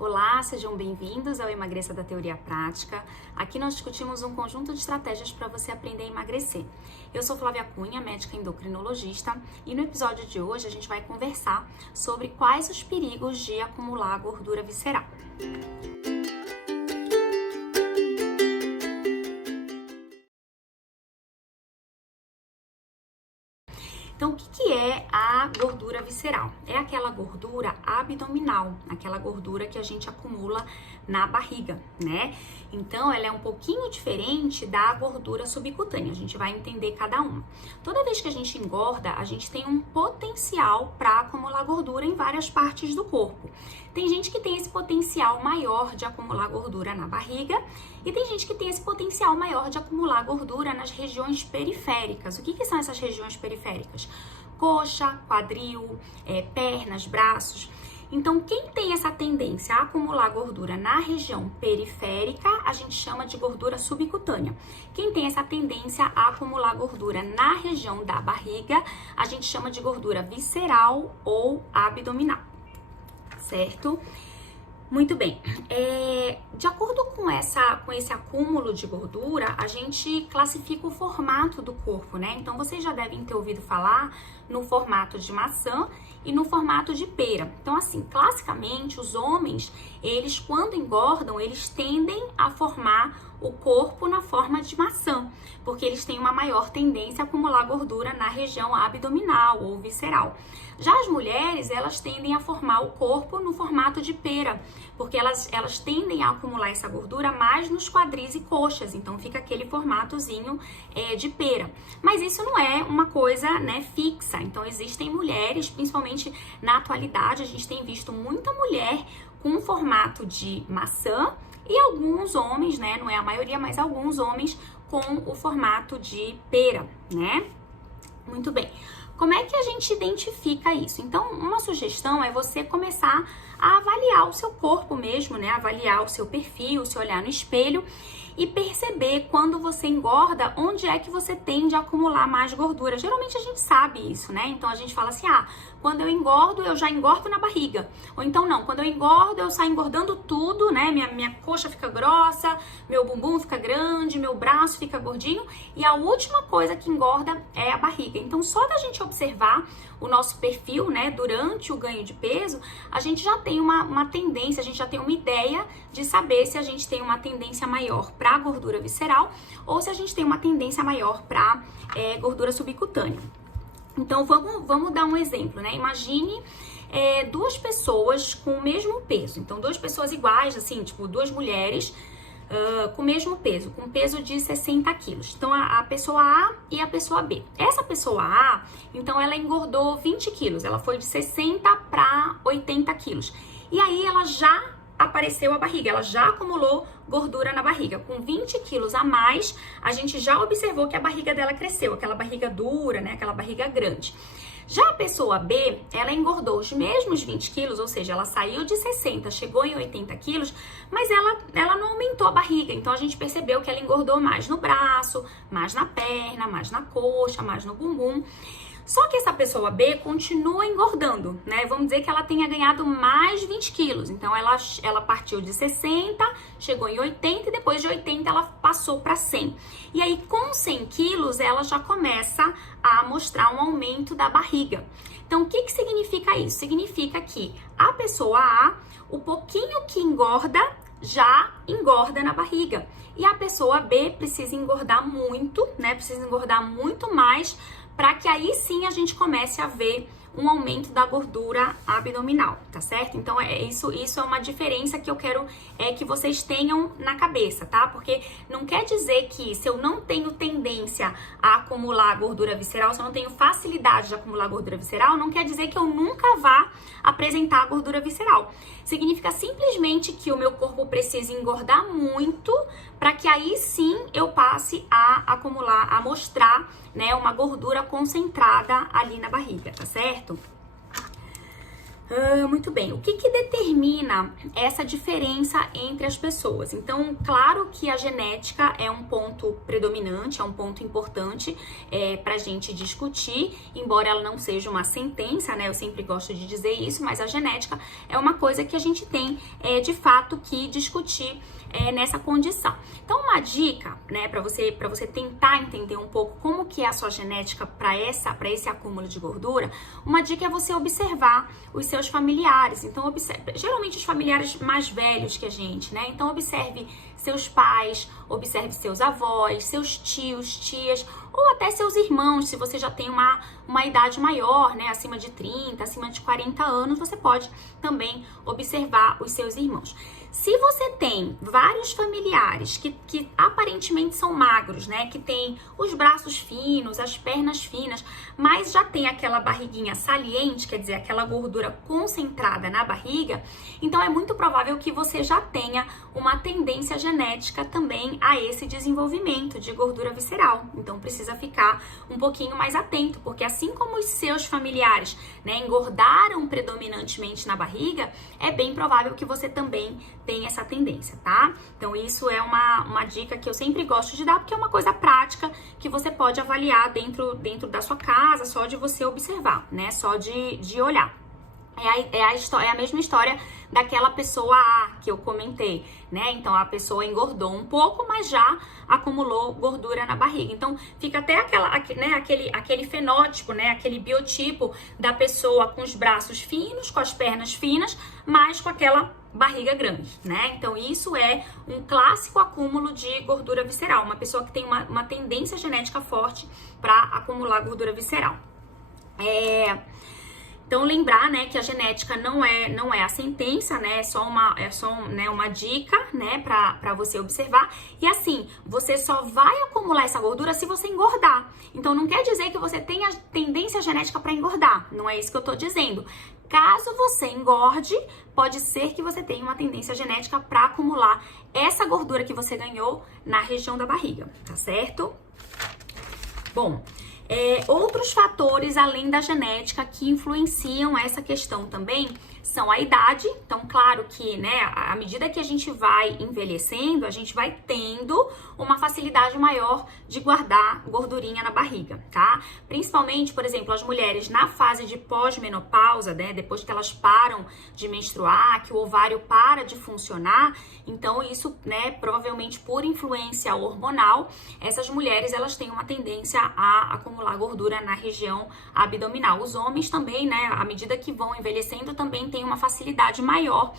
Olá, sejam bem-vindos ao Emagreça da Teoria Prática. Aqui nós discutimos um conjunto de estratégias para você aprender a emagrecer. Eu sou Flávia Cunha, médica endocrinologista, e no episódio de hoje a gente vai conversar sobre quais os perigos de acumular gordura visceral. Então, o que é a gordura visceral? É aquela gordura abdominal, aquela gordura que a gente acumula na barriga, né? Então, ela é um pouquinho diferente da gordura subcutânea, a gente vai entender cada uma. Toda vez que a gente engorda, a gente tem um potencial para acumular gordura em várias partes do corpo. Tem gente que tem esse potencial maior de acumular gordura na barriga e tem gente que tem esse potencial maior de acumular gordura nas regiões periféricas. O que são essas regiões periféricas? Coxa, quadril, pernas, braços. Então, quem tem essa tendência a acumular gordura na região periférica, a gente chama de gordura subcutânea. Quem tem essa tendência a acumular gordura na região da barriga, a gente chama de gordura visceral ou abdominal. Certo? Muito bem. De acordo com esse acúmulo de gordura, a gente classifica o formato do corpo, né? Então, vocês já devem ter ouvido falar no formato de maçã e no formato de pera. Então, assim, classicamente, os homens, eles quando engordam, eles tendem a formar o corpo na forma de maçã, porque eles têm uma maior tendência a acumular gordura na região abdominal ou visceral. Já as mulheres, elas tendem a formar o corpo no formato de pera, porque elas tendem a acumular essa gordura mais nos quadris e coxas, então fica aquele formatozinho de pera. Mas isso não é uma coisa, né, fixa, então existem mulheres, principalmente na atualidade, a gente tem visto muita mulher com formato de maçã e alguns homens, né, não é a maioria, mas alguns homens com o formato de pera, né? Muito bem. Como é que a gente identifica isso? Então, uma sugestão é você começar a avaliar o seu corpo mesmo, né? Avaliar o seu perfil, se olhar no espelho e perceber quando você engorda, onde é que você tende a acumular mais gordura. Geralmente a gente sabe isso, né? Então a gente fala assim, quando eu engordo, eu já engordo na barriga. Ou então não, quando eu engordo, eu saio engordando tudo, né? Minha coxa fica grossa, meu bumbum fica grande, meu braço fica gordinho. E a última coisa que engorda é a barriga. Então só da gente observar o nosso perfil, né, durante o ganho de peso, a gente já tem uma tendência, a gente já tem uma ideia de saber se a gente tem uma tendência maior para gordura visceral ou se a gente tem uma tendência maior para gordura subcutânea. Então, vamos dar um exemplo, né? Imagine duas pessoas com o mesmo peso. Então, duas pessoas iguais, assim, tipo, duas mulheres com o mesmo peso, com peso de 60 quilos. Então, a pessoa A e a pessoa B. Essa pessoa A, então, ela engordou 20 quilos. Ela foi de 60 para 80 quilos. E aí, ela já apareceu a barriga, ela já acumulou gordura na barriga. Com 20 quilos a mais, a gente já observou que a barriga dela cresceu, aquela barriga dura, né? Aquela barriga grande. Já a pessoa B, ela engordou os mesmos 20 quilos, ou seja, ela saiu de 60, chegou em 80 quilos, mas ela não aumentou a barriga. Então, a gente percebeu que ela engordou mais no braço, mais na perna, mais na coxa, mais no bumbum. Só que essa pessoa B continua engordando, né? Vamos dizer que ela tenha ganhado mais 20 quilos. Então, ela partiu de 60, chegou em 80 e depois de 80 ela passou para 100. E aí, com 100 quilos, ela já começa a mostrar um aumento da barriga. Então, o que significa isso? Significa que a pessoa A, o pouquinho que engorda, já engorda na barriga. E a pessoa B precisa engordar muito, né? Precisa engordar muito mais para que aí sim a gente comece a ver um aumento da gordura abdominal, tá certo? Então, isso é uma diferença que eu quero que vocês tenham na cabeça, tá? Porque não quer dizer que se eu não tenho tendência a acumular gordura visceral, se eu não tenho facilidade de acumular gordura visceral, não quer dizer que eu nunca vá apresentar gordura visceral. Significa simplesmente que o meu corpo precisa engordar muito para que aí sim eu passe a acumular, a mostrar, né, uma gordura concentrada ali na barriga, tá certo? Muito bem, o que determina essa diferença entre as pessoas? Então, claro que a genética é um ponto predominante, é um ponto importante para a gente discutir, embora ela não seja uma sentença, né? Eu sempre gosto de dizer isso, mas a genética é uma coisa que a gente tem de fato que discutir nessa condição. Então, uma dica, né, para você tentar entender um pouco como que é a sua genética para esse acúmulo de gordura, uma dica é você observar os seus familiares. Então, geralmente os familiares mais velhos que a gente, né? Então, observe seus pais, observe seus avós, seus tios, tias, ou até seus irmãos, se você já tem uma idade maior, né, acima de 30, acima de 40 anos, você pode também observar os seus irmãos. Se você tem vários familiares que aparentemente são magros, né, que tem os braços finos, as pernas finas, mas já tem aquela barriguinha saliente, quer dizer, aquela gordura concentrada na barriga, então é muito provável que você já tenha uma tendência genética também a esse desenvolvimento de gordura visceral. Então precisa ficar um pouquinho mais atento, porque assim como os seus familiares, né, engordaram predominantemente na barriga, é bem provável que você também tenha essa tendência, tá? Então isso é uma dica que eu sempre gosto de dar, porque é uma coisa prática que você pode avaliar dentro da sua casa, só de você observar, né? Só de olhar. É a mesma história daquela pessoa A que eu comentei, né? Então a pessoa engordou um pouco, mas já acumulou gordura na barriga. Então fica até aquele fenótipo, né? Aquele biotipo da pessoa com os braços finos, com as pernas finas, mas com aquela barriga grande, né? Então isso é um clássico acúmulo de gordura visceral, uma pessoa que tem uma tendência genética forte para acumular gordura visceral. Então lembrar, né, que a genética não é a sentença, né, é só uma dica, né, para você observar. E assim, você só vai acumular essa gordura se você engordar. Então não quer dizer que você tenha tendência genética para engordar, não é isso que eu tô dizendo. Caso você engorde, pode ser que você tenha uma tendência genética para acumular essa gordura que você ganhou na região da barriga, tá certo? Bom, outros fatores além da genética que influenciam essa questão também são a idade. Então, claro que, né, à medida que a gente vai envelhecendo, a gente vai tendo uma facilidade maior de guardar gordurinha na barriga, tá? Principalmente, por exemplo, as mulheres na fase de pós-menopausa, né, depois que elas param de menstruar, que o ovário para de funcionar, então isso, né, provavelmente por influência hormonal, essas mulheres, elas têm uma tendência a acumular gordura na região abdominal. Os homens também, né, à medida que vão envelhecendo, também tem uma facilidade maior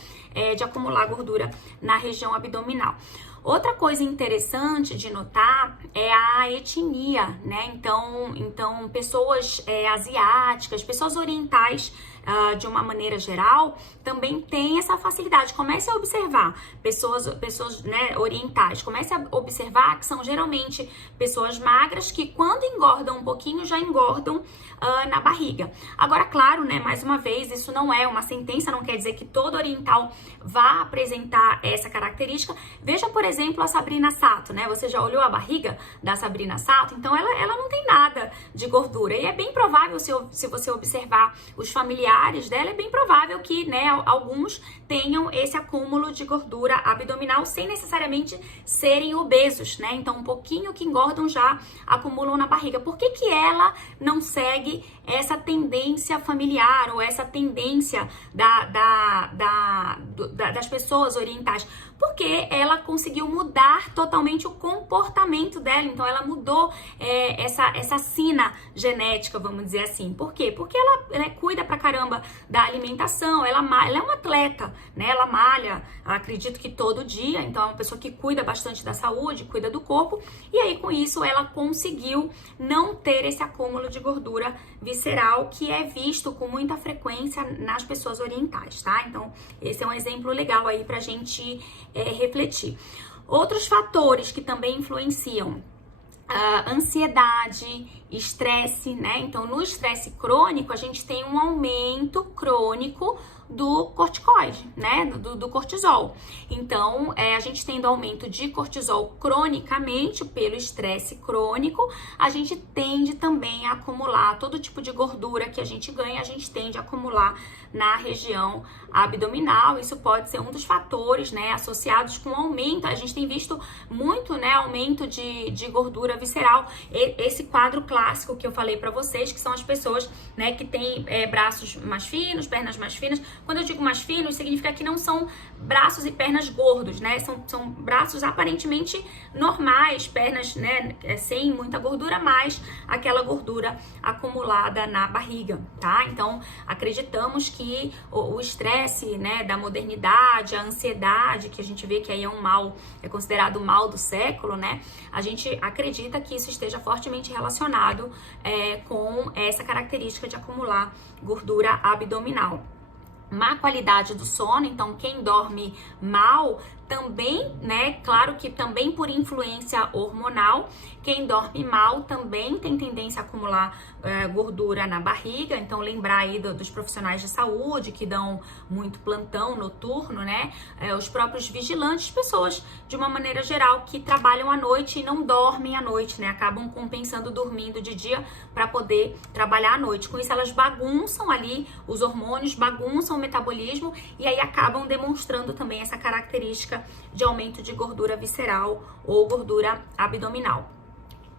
de acumular gordura na região abdominal. Outra coisa interessante de notar é a etnia, né? Então pessoas asiáticas, pessoas orientais, de uma maneira geral, também tem essa facilidade. Comece a observar pessoas, né, orientais. Comece a observar que são geralmente pessoas magras que quando engordam um pouquinho, já engordam na barriga. Agora, claro, né, mais uma vez, isso não é uma sentença, não quer dizer que todo oriental vá apresentar essa característica. Veja, por exemplo, a Sabrina Sato, né? Você já olhou a barriga da Sabrina Sato? Então, ela não tem nada de gordura. E é bem provável, se você observar os familiares dela, é bem provável que, né, alguns tenham esse acúmulo de gordura abdominal sem necessariamente serem obesos, né? Então, um pouquinho que engordam já acumulam na barriga. Por que ela não segue essa tendência familiar ou essa tendência das pessoas orientais? Porque ela conseguiu mudar totalmente o comportamento dela. Então, ela mudou essa sina genética, vamos dizer assim. Por quê? Porque ela cuida pra caramba da alimentação, ela é uma atleta, né? Ela malha, acredito que todo dia. Então, é uma pessoa que cuida bastante da saúde, cuida do corpo. E aí, com isso, ela conseguiu não ter esse acúmulo de gordura visceral que é visto com muita frequência nas pessoas orientais, tá? Então, esse é um exemplo legal aí pra gente refletir. Outros fatores que também influenciam: ansiedade, estresse, né? Então, no estresse crônico, a gente tem um aumento crônico do corticoide, né, do cortisol. Então, a gente tendo aumento de cortisol cronicamente, pelo estresse crônico, a gente tende também a acumular todo tipo de gordura que a gente ganha, a gente tende a acumular na região abdominal. Isso pode ser um dos fatores, né, associados com aumento. A gente tem visto muito, né, aumento de gordura visceral. Esse quadro clássico que eu falei pra vocês, que são as pessoas, né, que têm braços mais finos, pernas mais finas. Quando eu digo mais finos, significa que não são braços e pernas gordos, né? São braços aparentemente normais, pernas, né, sem muita gordura, mas aquela gordura acumulada na barriga, tá? Então, acreditamos que o estresse, né, da modernidade, a ansiedade, que a gente vê que aí é um mal, é considerado o mal do século, né? A gente acredita que isso esteja fortemente relacionado com essa característica de acumular gordura abdominal. Má qualidade do sono, então quem dorme mal também, né, claro que também por influência hormonal, quem dorme mal também tem tendência a acumular gordura na barriga. Então lembrar aí dos profissionais de saúde que dão muito plantão noturno, né, os próprios vigilantes, pessoas de uma maneira geral que trabalham à noite e não dormem à noite, né, acabam compensando dormindo de dia para poder trabalhar à noite. Com isso elas bagunçam ali os hormônios, bagunçam o metabolismo e aí acabam demonstrando também essa característica de aumento de gordura visceral ou gordura abdominal.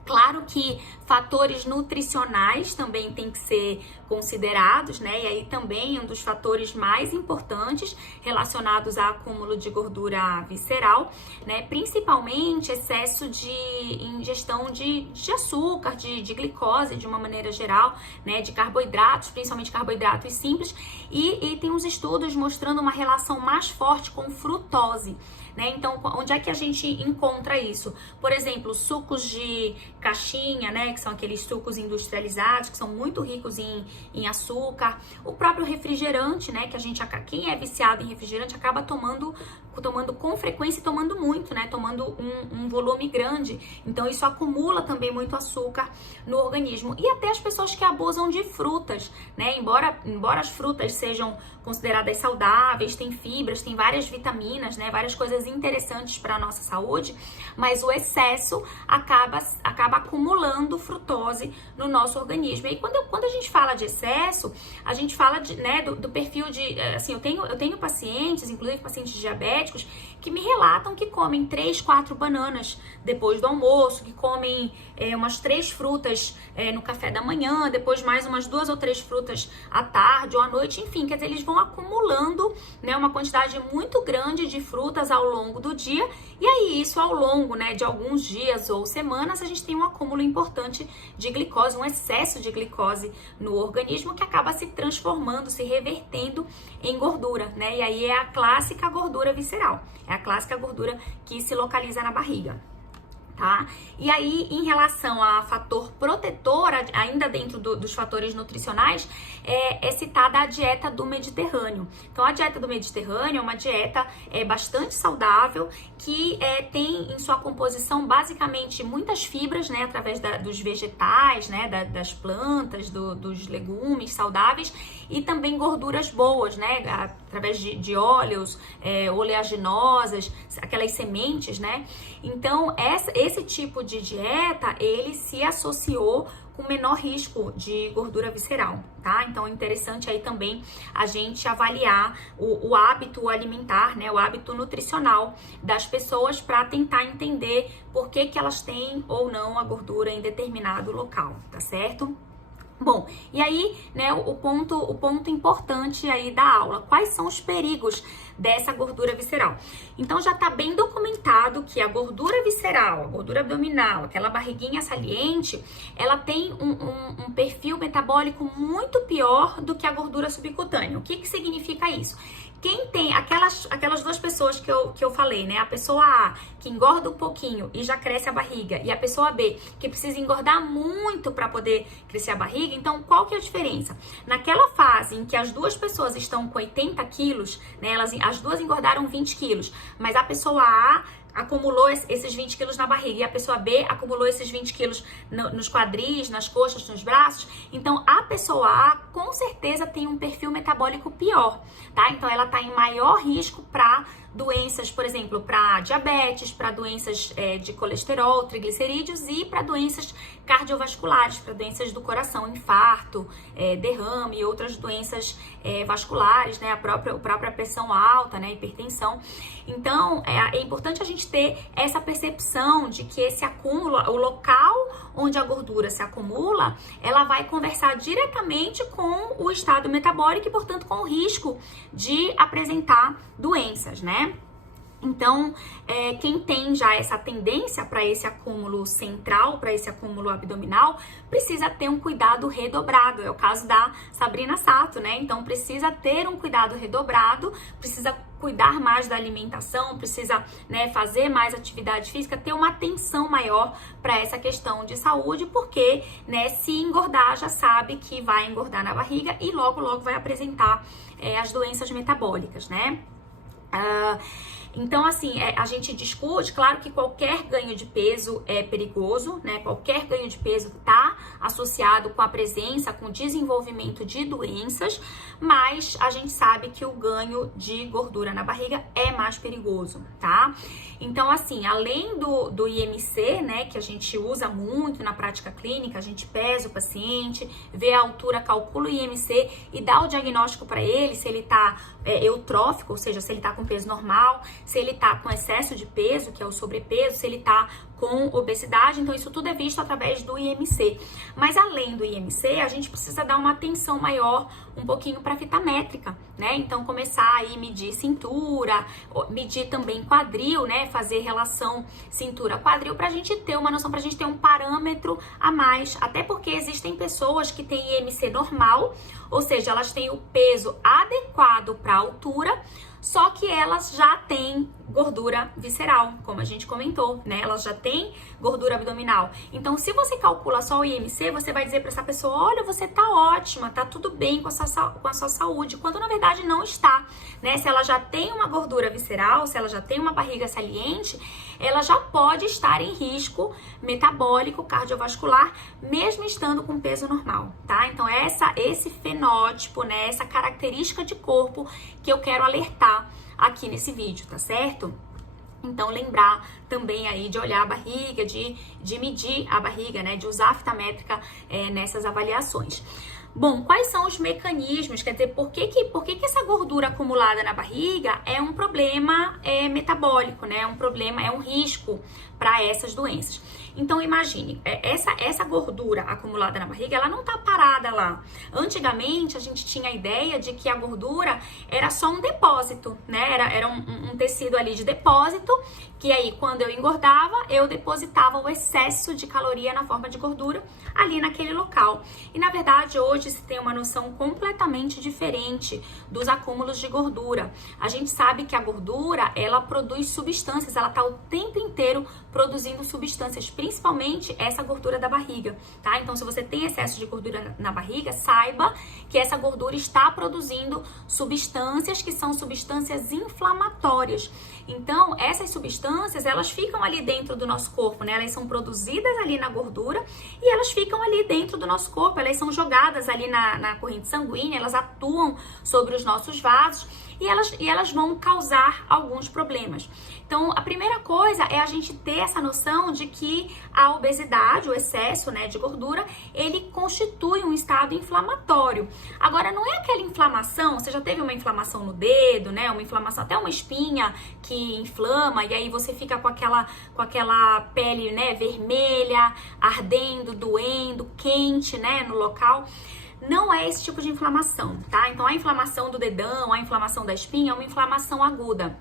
Claro que fatores nutricionais também têm que ser considerados, né? E aí também um dos fatores mais importantes relacionados ao acúmulo de gordura visceral, né? Principalmente excesso de ingestão de açúcar, de glicose de uma maneira geral, né? De carboidratos, principalmente carboidratos simples. E tem uns estudos mostrando uma relação mais forte com frutose, né? Então, onde é que a gente encontra isso? Por exemplo, sucos de caixinha, né? Que são aqueles sucos industrializados, que são muito ricos em açúcar. O próprio refrigerante, né? Que quem é viciado em refrigerante acaba tomando com frequência e tomando muito, né? Tomando um volume grande. Então, isso acumula também muito açúcar no organismo. E até as pessoas que abusam de frutas, né? Embora as frutas sejam consideradas saudáveis, tem fibras, tem várias vitaminas, né? Várias coisas interessantes para a nossa saúde, mas o excesso acaba acumulando frutose no nosso organismo. E quando a gente fala de excesso, a gente fala do perfil de, assim, eu tenho pacientes, inclusive pacientes diabéticos, que me relatam que comem 3, 4 bananas depois do almoço, que comem umas 3 frutas no café da manhã, depois mais umas 2 ou 3 frutas à tarde ou à noite, enfim, quer dizer, eles vão acumulando, né, uma quantidade muito grande de frutas ao longo do dia, e aí isso ao longo, né, de alguns dias ou semanas, a gente tem um acúmulo importante de glicose, um excesso de glicose no organismo que acaba se transformando, se revertendo em gordura, né, e aí é a clássica gordura visceral, é a clássica gordura que se localiza na barriga. Tá? E aí, em relação a fator protetor, ainda dentro dos fatores nutricionais, é citada a dieta do Mediterrâneo. Então, a dieta do Mediterrâneo é uma dieta bastante saudável, que tem em sua composição basicamente muitas fibras, né, através dos vegetais, né, das plantas, dos legumes saudáveis, e também gorduras boas, né, através de óleos, oleaginosas, aquelas sementes, né. Então, esse tipo de dieta, ele se associou com menor risco de gordura visceral, tá? Então é interessante aí também a gente avaliar o hábito alimentar, né? O hábito nutricional das pessoas para tentar entender por que elas têm ou não a gordura em determinado local, tá certo? Bom, e aí, né, o ponto importante aí da aula, quais são os perigos dessa gordura visceral? Então já tá bem documentado que a gordura visceral, a gordura abdominal, aquela barriguinha saliente, ela tem um perfil metabólico muito pior do que a gordura subcutânea. O que significa isso? Quem tem aquelas duas pessoas que eu falei, né? A pessoa A, que engorda um pouquinho e já cresce a barriga, e a pessoa B, que precisa engordar muito para poder crescer a barriga. Então, qual que é a diferença? Naquela fase em que as duas pessoas estão com 80 quilos, né? As duas engordaram 20 quilos, mas a pessoa A acumulou esses 20 quilos na barriga e a pessoa B acumulou esses 20 quilos nos quadris, nas coxas, nos braços, então a pessoa A com certeza tem um perfil metabólico pior, tá? Então ela tá em maior risco para doenças, por exemplo, para diabetes, para doenças de colesterol, triglicerídeos e para doenças cardiovasculares, para doenças do coração, infarto, derrame e outras doenças vasculares, né? A própria pressão alta, né? Hipertensão. Então, é importante a gente ter essa percepção de que esse acúmulo, o local onde a gordura se acumula, ela vai conversar diretamente com o estado metabólico e, portanto, com o risco de apresentar doenças, né? Então, quem tem já essa tendência para esse acúmulo central, para esse acúmulo abdominal, precisa ter um cuidado redobrado. É o caso da Sabrina Sato, né? Então, precisa ter um cuidado redobrado, precisa cuidar mais da alimentação, precisa, né, fazer mais atividade física, ter uma atenção maior para essa questão de saúde, porque, né, se engordar, já sabe que vai engordar na barriga e logo, logo vai apresentar as doenças metabólicas, né? Então, assim, a gente discute, claro que qualquer ganho de peso é perigoso, né? Qualquer ganho de peso tá associado com a presença, com o desenvolvimento de doenças, mas a gente sabe que o ganho de gordura na barriga é mais perigoso, tá? Então, assim, além do IMC, né, que a gente usa muito na prática clínica, a gente pesa o paciente, vê a altura, calcula o IMC e dá o diagnóstico para ele, se ele tá eutrófico, ou seja, se ele tá com peso normal, se ele tá com excesso de peso, que é o sobrepeso, se ele tá com obesidade, então isso tudo é visto através do IMC. Mas além do IMC, a gente precisa dar uma atenção maior um pouquinho para a fita métrica, né? Então começar aí medir cintura, medir também quadril, né? Fazer relação cintura-quadril pra gente ter uma noção, pra gente ter um parâmetro a mais, até porque existem pessoas que têm IMC normal, ou seja, elas têm o peso adequado para a altura, só que elas já têm gordura visceral, como a gente comentou, né? Elas já têm gordura abdominal. Então, se você calcula só o IMC, você vai dizer para essa pessoa, olha, você tá ótima, tá tudo bem com a sua saúde, quando na verdade não está, né? Se ela já tem uma gordura visceral, se ela já tem uma barriga saliente, ela já pode estar em risco metabólico, cardiovascular, mesmo estando com peso normal, tá? Então, esse fenótipo, né? Essa característica de corpo que eu quero alertar aqui nesse vídeo, tá certo? Então, lembrar também aí de olhar a barriga, de medir a barriga, né? De usar a fita métrica nessas avaliações. Bom, quais são os mecanismos? Quer dizer, por que essa gordura acumulada na barriga é um problema metabólico, né? É um problema, é um risco para essas doenças. Então, imagine, essa gordura acumulada na barriga, ela não tá parada lá. Antigamente, a gente tinha a ideia de que a gordura era só um depósito, né? Era um tecido ali de depósito, que aí, quando eu engordava, eu depositava o excesso de caloria na forma de gordura ali naquele local. E, na verdade, hoje se tem uma noção completamente diferente dos acúmulos de gordura. A gente sabe que a gordura, ela produz substâncias, ela tá o tempo inteiro produzindo substâncias, principalmente essa gordura da barriga, tá? Então, se você tem excesso de gordura na barriga, saiba que essa gordura está produzindo substâncias que são substâncias inflamatórias. Então, essas substâncias, elas ficam ali dentro do nosso corpo, né? Elas são produzidas ali na gordura e elas ficam ali dentro do nosso corpo, elas são jogadas ali na corrente sanguínea, elas atuam sobre os nossos vasos e elas vão causar alguns problemas. Então, a primeira coisa é a gente ter essa noção de que a obesidade, o excesso, né, de gordura, ele constitui um estado inflamatório. Agora, não é aquela inflamação, você já teve uma inflamação no dedo, né, uma inflamação, até uma espinha que inflama, e aí você fica com aquela pele, né, vermelha, ardendo, doendo, quente, né, no local. Não é esse tipo de inflamação, tá? Então, a inflamação do dedão, a inflamação da espinha é uma inflamação aguda.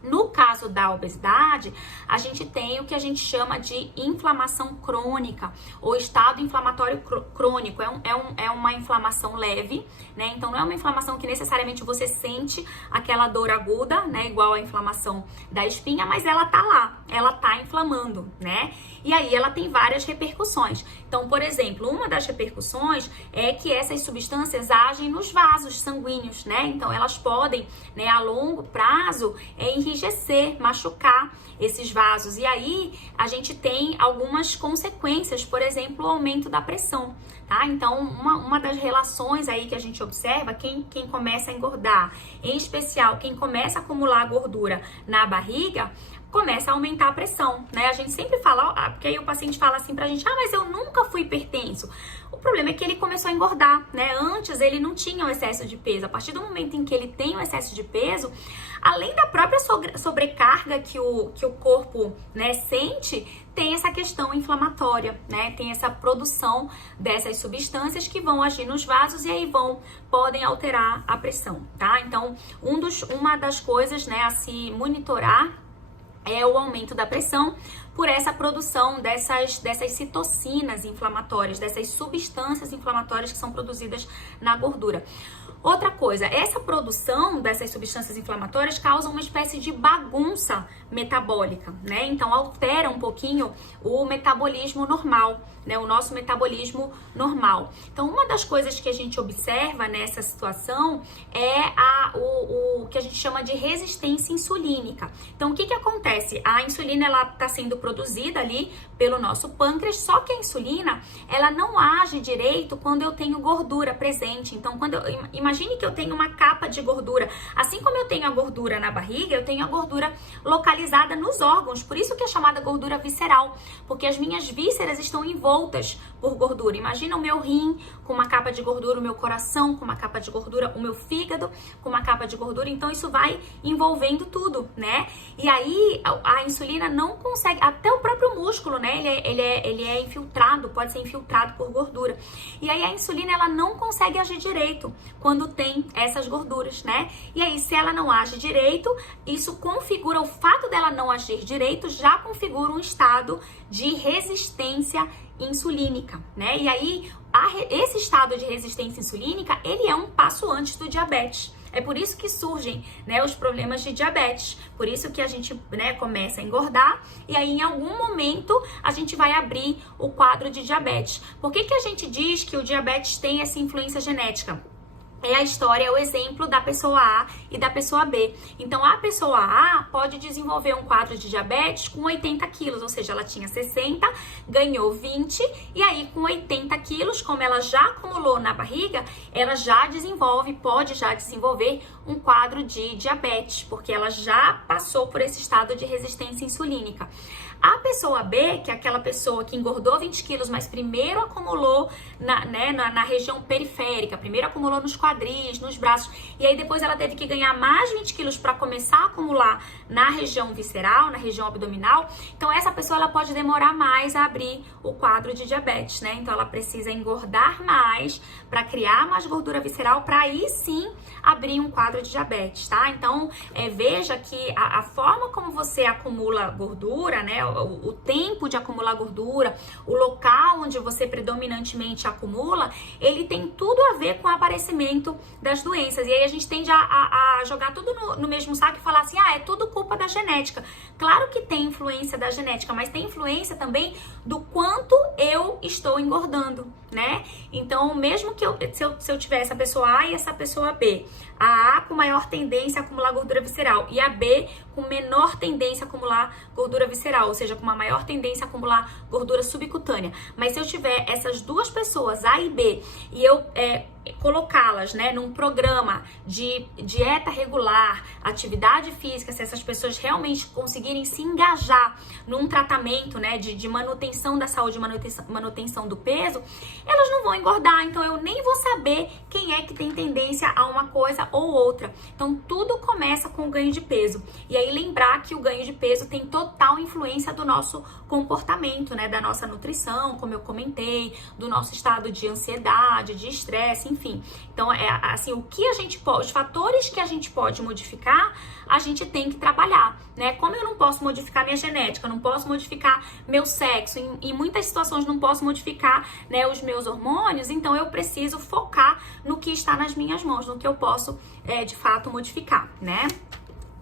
No caso da obesidade, a gente tem o que a gente chama de inflamação crônica ou estado inflamatório crônico. É uma inflamação leve, né? Então, não é uma inflamação que necessariamente você sente aquela dor aguda, né? Igual a inflamação da espinha, mas ela tá lá, ela tá inflamando, né? E aí ela tem várias repercussões. Então, por exemplo, uma das repercussões é que essas substâncias agem nos vasos sanguíneos, né? Então, elas podem, né, a longo prazo, enrijecer torcer, machucar esses vasos. E aí a gente tem algumas consequências, por exemplo, o aumento da pressão, tá? Então, uma das relações aí que a gente observa, quem começa a engordar, em especial quem começa a acumular gordura na barriga, começa a aumentar a pressão, né? A gente sempre fala, porque aí o paciente fala assim pra gente, mas eu nunca fui hipertenso. O problema é que ele começou a engordar, né? Antes ele não tinha o excesso de peso. A partir do momento em que ele tem o excesso de peso, além da própria sobrecarga que o corpo, né, sente, tem essa questão inflamatória, né? Tem essa produção dessas substâncias que vão agir nos vasos e aí podem alterar a pressão, tá? Então, uma das coisas, né, a se monitorar é o aumento da pressão por essa produção dessas citocinas inflamatórias, dessas substâncias inflamatórias que são produzidas na gordura. Outra coisa, essa produção dessas substâncias inflamatórias causa uma espécie de bagunça metabólica, né? Então altera um pouquinho o metabolismo normal, né? O nosso metabolismo normal. Então uma das coisas que a gente observa nessa situação é o que a gente chama de resistência insulínica. Então o que acontece? A insulina ela está sendo produzida ali pelo nosso pâncreas, só que a insulina ela não age direito quando eu tenho gordura presente. Então imagine que eu tenho uma capa de gordura, assim como eu tenho a gordura na barriga, eu tenho a gordura localizada nos órgãos, por isso que é chamada gordura visceral, porque as minhas vísceras estão envoltas por gordura. Imagina o meu rim com uma capa de gordura, o meu coração com uma capa de gordura, o meu fígado com uma capa de gordura, então isso vai envolvendo tudo, né? E aí a insulina não consegue, até o próprio músculo, né? Ele é infiltrado, pode ser infiltrado por gordura. E aí a insulina ela não consegue agir direito quando tem essas gorduras, né? E aí se ela não age direito, isso configura, o fato dela não agir direito já configura um estado de resistência insulínica, né? E aí esse estado de resistência insulínica, ele é um passo antes do diabetes. É por isso que surgem, né, os problemas de diabetes. Por isso que a gente, né, começa a engordar e aí em algum momento a gente vai abrir o quadro de diabetes. Por que a gente diz que o diabetes tem essa influência genética? É a história, é o exemplo da pessoa A e da pessoa B. Então, a pessoa A pode desenvolver um quadro de diabetes com 80 quilos, ou seja, ela tinha 60, ganhou 20, e aí com 80 quilos, como ela já acumulou na barriga, ela pode já desenvolver um quadro de diabetes, porque ela já passou por esse estado de resistência insulínica. A pessoa B, que é aquela pessoa que engordou 20 quilos, mas primeiro acumulou na região periférica, primeiro acumulou nos quadris, nos braços, e aí depois ela teve que ganhar mais 20 quilos para começar a acumular na região visceral, na região abdominal. Então essa pessoa ela pode demorar mais a abrir o quadro de diabetes, né? Então ela precisa engordar mais para criar mais gordura visceral, para aí sim abrir um quadro de diabetes, tá? Então veja que a forma como você acumula gordura, né? O tempo de acumular gordura, o local onde você predominantemente acumula, ele tem tudo a ver com o aparecimento das doenças. E aí a gente tende a jogar tudo no mesmo saco e falar assim, é tudo culpa da genética. Claro que tem influência da genética, mas tem influência também do quanto eu estou engordando, né? Então, mesmo que se eu tiver essa pessoa A e essa pessoa B, a A com maior tendência a acumular gordura visceral e a B com menor tendência a acumular gordura visceral, ou seja, com uma maior tendência a acumular gordura subcutânea. Mas se eu tiver essas duas pessoas, A e B, e eu colocá-las, né, num programa de dieta regular, atividade física, se essas pessoas realmente conseguirem se engajar num tratamento, né, de manutenção da saúde, manutenção do peso, elas não vão engordar. Então eu nem vou saber quem é que tem tendência a uma coisa ou outra. Então tudo começa com o ganho de peso. E aí lembrar que o ganho de peso tem total influência do nosso comportamento, né, da nossa nutrição, como eu comentei, do nosso estado de ansiedade, de estresse, enfim. Então assim, o que a gente pode, os fatores que a gente pode modificar, a gente tem que trabalhar, né? Como eu não posso modificar minha genética, não posso modificar meu sexo, em muitas situações não posso modificar, né, os meus hormônios, então eu preciso focar no que está nas minhas mãos, no que eu posso de fato modificar, né?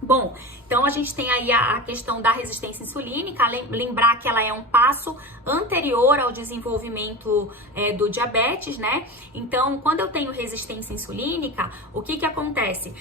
Bom, então a gente tem aí a questão da resistência insulínica, lembrar que ela é um passo anterior ao desenvolvimento do diabetes, né? Então, quando eu tenho resistência insulínica, o que acontece?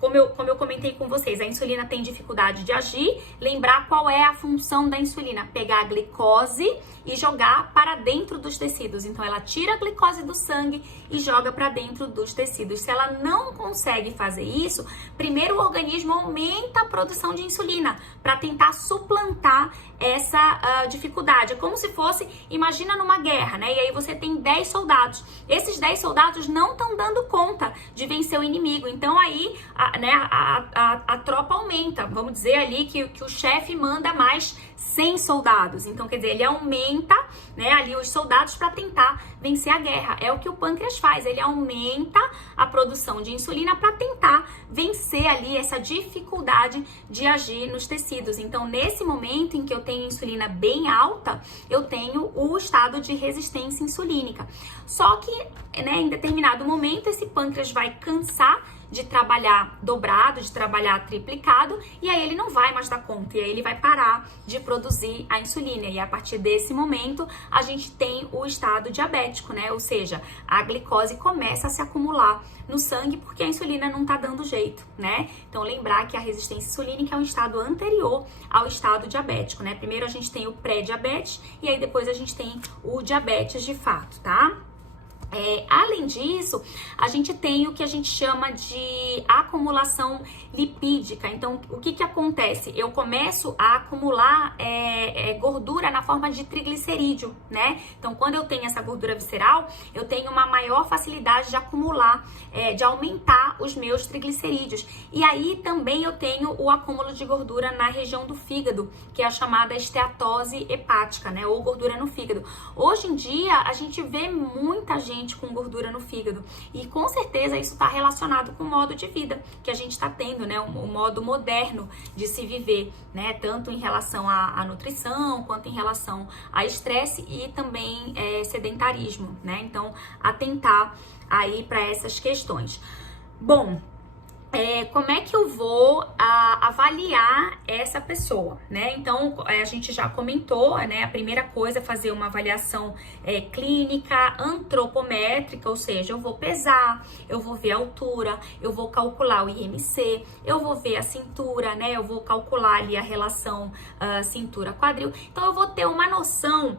Como eu comentei com vocês, a insulina tem dificuldade de agir, lembrar qual é a função da insulina, pegar a glicose e jogar para dentro dos tecidos. Então, ela tira a glicose do sangue e joga para dentro dos tecidos. Se ela não consegue fazer isso, primeiro o organismo aumenta a produção de insulina para tentar suplantar essa dificuldade. É como se fosse, imagina numa guerra, né? E aí você tem 10 soldados. Esses 10 soldados não estão dando conta de vencer o inimigo. Então aí a tropa aumenta. Vamos dizer ali que o chefe manda mais 100 soldados. Então, quer dizer, ele aumenta, né, ali os soldados para tentar vencer a guerra. É o que o pâncreas faz. Ele aumenta a produção de insulina para tentar vencer ali essa dificuldade de agir nos tecidos. Então, nesse momento em que eu tenho insulina bem alta, eu tenho o estado de resistência insulínica. Só que, né, em determinado momento, esse pâncreas vai cansar de trabalhar dobrado, de trabalhar triplicado, e aí ele não vai mais dar conta, e aí ele vai parar de produzir a insulina. E a partir desse momento, a gente tem o estado diabético, né? Ou seja, a glicose começa a se acumular no sangue porque a insulina não tá dando jeito, né? Então, lembrar que a resistência insulínica é um estado anterior ao estado diabético, né? Primeiro a gente tem o pré-diabetes e aí depois a gente tem o diabetes de fato, tá? Além disso, a gente tem o que a gente chama de acumulação lipídica. Então, o que acontece? Eu começo a acumular gordura na forma de triglicerídeo, né? Então, quando eu tenho essa gordura visceral, eu tenho uma maior facilidade de acumular, de aumentar os meus triglicerídeos. E aí também eu tenho o acúmulo de gordura na região do fígado, que é a chamada esteatose hepática, né? Ou gordura no fígado. Hoje em dia, a gente vê muita gente com gordura no fígado e com certeza isso está relacionado com o modo de vida que a gente está tendo, né? O modo moderno de se viver, né? Tanto em relação à nutrição quanto em relação a estresse e também sedentarismo, né? Então, atentar aí para essas questões. Bom, como é que eu vou avaliar essa pessoa, né? Então, a gente já comentou, né? A primeira coisa é fazer uma avaliação clínica, antropométrica, ou seja, eu vou pesar, eu vou ver a altura, eu vou calcular o IMC, eu vou ver a cintura, né? Eu vou calcular ali a relação cintura-quadril. Então, eu vou ter uma noção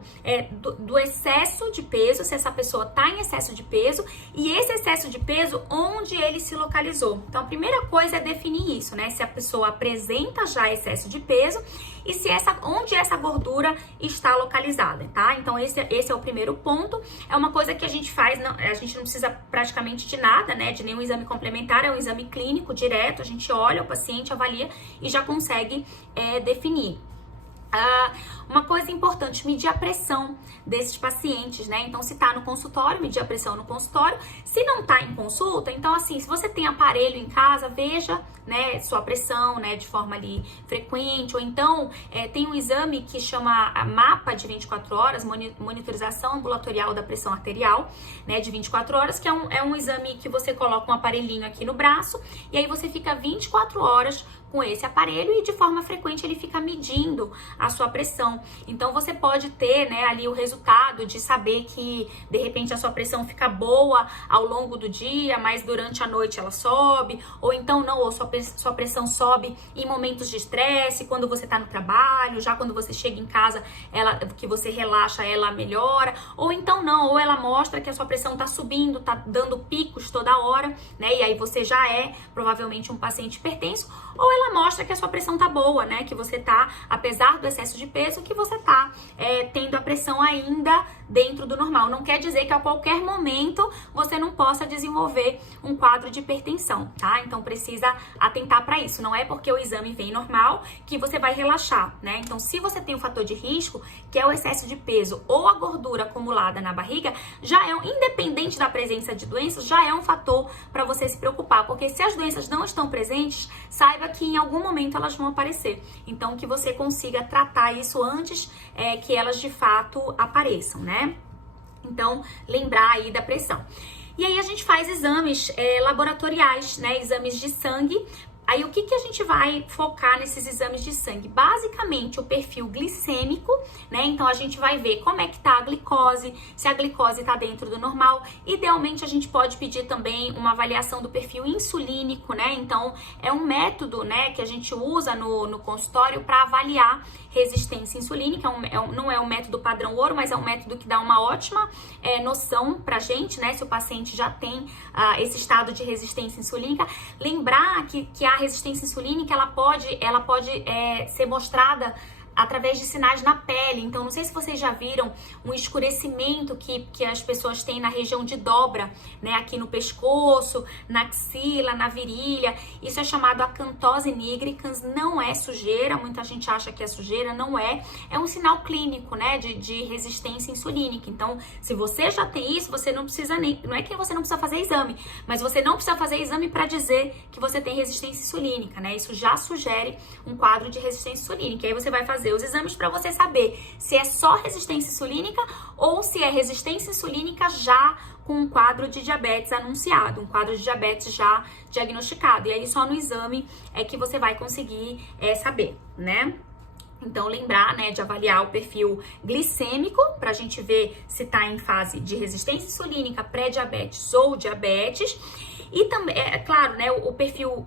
do excesso de peso, se essa pessoa tá em excesso de peso, e esse excesso de peso, onde ele se localizou. Então, a primeira coisa é definir isso, né? Se a pessoa apresenta já excesso de peso e se onde essa gordura está localizada, tá? Então, esse é o primeiro ponto. É uma coisa que a gente faz, a gente não precisa praticamente de nada, né? De nenhum exame complementar, é um exame clínico direto, a gente olha o paciente, avalia e já consegue definir. Uma coisa importante, medir a pressão desses pacientes, né? Então, se tá no consultório, medir a pressão no consultório. Se não tá em consulta, então, assim, se você tem aparelho em casa, veja, né, sua pressão, né, de forma ali frequente. Ou então, tem um exame que chama mapa de 24 horas, monitorização ambulatorial da pressão arterial, né, de 24 horas, que é um exame que você coloca um aparelhinho aqui no braço e aí você fica 24 horas com esse aparelho e de forma frequente ele fica medindo a sua pressão. Então você pode ter, né, ali o resultado de saber que de repente a sua pressão fica boa ao longo do dia, mas durante a noite ela sobe, ou então não, ou sua pressão sobe em momentos de estresse, quando você tá no trabalho, já quando você chega em casa, que você relaxa, ela melhora, ou então não, ou ela mostra que a sua pressão tá subindo, tá dando picos toda hora, né, e aí você já é provavelmente um paciente hipertenso, ou ela mostra que a sua pressão tá boa, né? Que você tá, apesar do excesso de peso, que você tá tendo a pressão ainda dentro do normal. Não quer dizer que a qualquer momento você não possa desenvolver um quadro de hipertensão, tá? Então precisa atentar para isso. Não é porque o exame vem normal que você vai relaxar, né? Então, se você tem um fator de risco, que é o excesso de peso ou a gordura acumulada na barriga, já é, independente da presença de doenças, já é um fator para você se preocupar, porque se as doenças não estão presentes, saiba que em algum momento elas vão aparecer. Então, que você consiga tratar isso antes que elas de fato apareçam, né? Então, lembrar aí da pressão. E aí a gente faz exames laboratoriais, né? Exames de sangue Aí, o que a gente vai focar nesses exames de sangue? Basicamente, o perfil glicêmico, né? Então, a gente vai ver como é que tá a glicose, se a glicose tá dentro do normal. Idealmente, a gente pode pedir também uma avaliação do perfil insulínico, né? Então, é um método, né, que a gente usa no consultório para avaliar resistência insulínica. Não é um método padrão ouro, mas é um método que dá uma ótima noção pra gente, né? Se o paciente já tem esse estado de resistência insulínica. Lembrar que a resistência insulínica, ela pode ser mostrada através de sinais na pele. Então, não sei se vocês já viram um escurecimento que as pessoas têm na região de dobra, né? Aqui no pescoço, na axila, na virilha. Isso é chamado acantose nigricans, não é sujeira, muita gente acha que é sujeira, não é. É um sinal clínico, né? De resistência insulínica. Então, se você já tem isso, você não precisa nem... Não é que você não precisa fazer exame, mas você não precisa fazer exame para dizer que você tem resistência insulínica, né? Isso já sugere um quadro de resistência insulínica. E aí você vai fazer os exames para você saber se é só resistência insulínica ou se é resistência insulínica já com um quadro de diabetes anunciado, um quadro de diabetes já diagnosticado. E aí só no exame é que você vai conseguir saber, né? Então, lembrar, né, de avaliar o perfil glicêmico para a gente ver se está em fase de resistência insulínica, pré-diabetes ou diabetes. E também, é claro, né, o perfil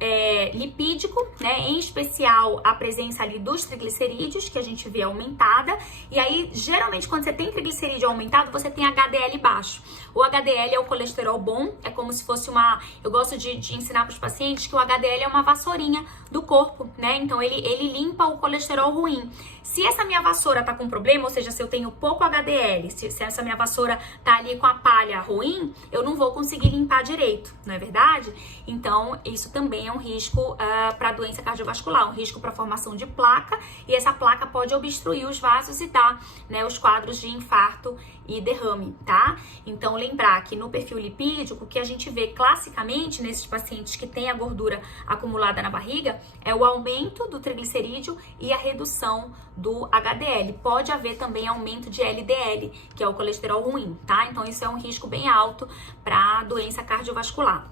lipídico, né, em especial a presença ali dos triglicerídeos, que a gente vê aumentada. E aí, geralmente, quando você tem triglicerídeo aumentado, você tem HDL baixo. O HDL é o colesterol bom, é como se fosse uma... Eu gosto de ensinar para os pacientes que o HDL é uma vassourinha do corpo, né? Então, ele limpa o colesterol ruim. Se essa minha vassoura tá com problema, ou seja, se eu tenho pouco HDL, se essa minha vassoura tá ali com a palha ruim, eu não vou conseguir limpar direito, não é verdade? Então, isso também é um risco para doença cardiovascular, um risco para formação de placa, e essa placa pode obstruir os vasos e dar, né, os quadros de infarto e derrame, tá? Então, lembrar que no perfil lipídico, o que a gente vê classicamente nesses pacientes que têm a gordura acumulada na barriga é o aumento do triglicerídeo e a redução do HDL. Pode haver também aumento de LDL, que é o colesterol ruim, tá? Então, isso é um risco bem alto para doença cardiovascular.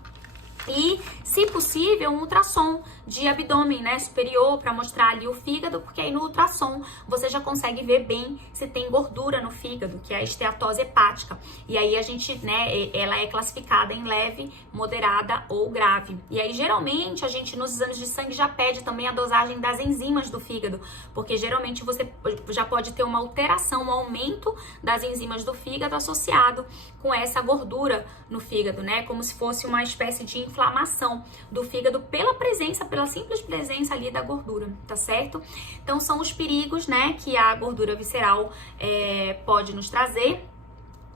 E, se possível, um ultrassom de abdômen, né, superior, para mostrar ali o fígado, porque aí no ultrassom você já consegue ver bem se tem gordura no fígado, que é a esteatose hepática. E aí a gente, né, ela é classificada em leve, moderada ou grave. E aí, geralmente, a gente nos exames de sangue já pede também a dosagem das enzimas do fígado, porque geralmente você já pode ter uma alteração, um aumento das enzimas do fígado associado com essa gordura no fígado, né, como se fosse uma espécie de inflamação do fígado pela simples presença ali da gordura, tá certo? Então, são os perigos, né, que a gordura visceral pode nos trazer.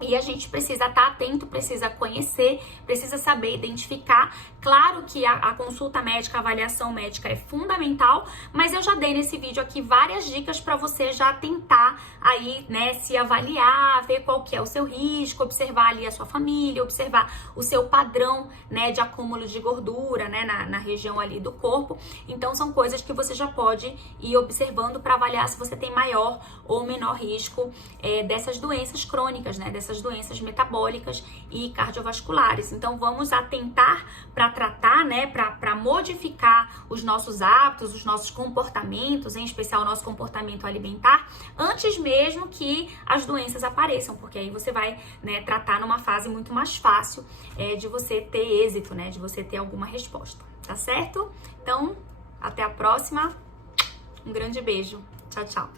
E a gente precisa estar atento, precisa conhecer, precisa saber identificar. Claro que a consulta médica, a avaliação médica é fundamental, mas eu já dei nesse vídeo aqui várias dicas para você já tentar aí, né, se avaliar, ver qual que é o seu risco, observar ali a sua família, observar o seu padrão, né, de acúmulo de gordura, né, na região ali do corpo. Então, são coisas que você já pode ir observando para avaliar se você tem maior ou menor risco dessas doenças crônicas, né, dessas doenças metabólicas e cardiovasculares. Então, vamos atentar para tratar, né, para modificar os nossos hábitos, os nossos comportamentos, em especial o nosso comportamento alimentar, antes mesmo que as doenças apareçam, porque aí você vai, né, tratar numa fase muito mais fácil de você ter êxito, né, de você ter alguma resposta, tá certo? Então, até a próxima. Um grande beijo. Tchau, tchau.